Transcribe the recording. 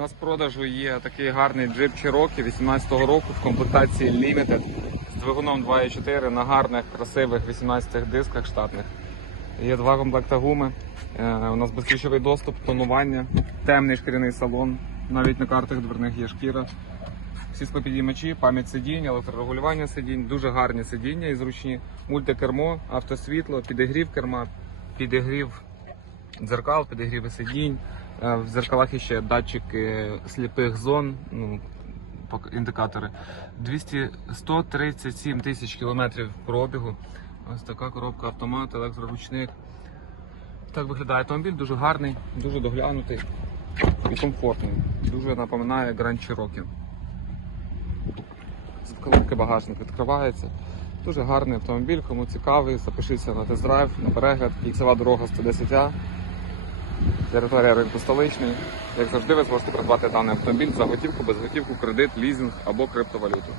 У нас в продажу є такий гарний джип Cherokee 18-го року в комплектації Limited з двигуном 2.4 на гарних, красивих 18 дисках штатних. Є два комплекти гуми. Е, У нас безключовий доступ, тонування, темний шкіряний салон. Навіть на картах дверних є шкіра. Всі склопідіймачі, пам'ять сидінь, електрорегулювання сидінь, дуже гарні сидіння і зручні. Мультикермо, автосвітло, підігрів керма, підігрів дзеркал, підігріви сидінь. Е, В дзеркалах є ще датчики сліпих зон, ну, індикатори. 200, 137 тисяч кілометрів пробігу. Ось така коробка автомат, електроручник. Так виглядає автомобіль, дуже гарний, дуже доглянутий і комфортний. Дуже напоминає Grand Cherokee. З коробки багажник відкривається. Дуже гарний автомобіль, кому цікавий, запишіться на тест-драйв, на перегляд. Кільцева дорога 110А. Територія ринку столичний. Як завжди, ви зможете придбати даний автомобіль за готівку, безготівку, кредит, лізинг або криптовалюту.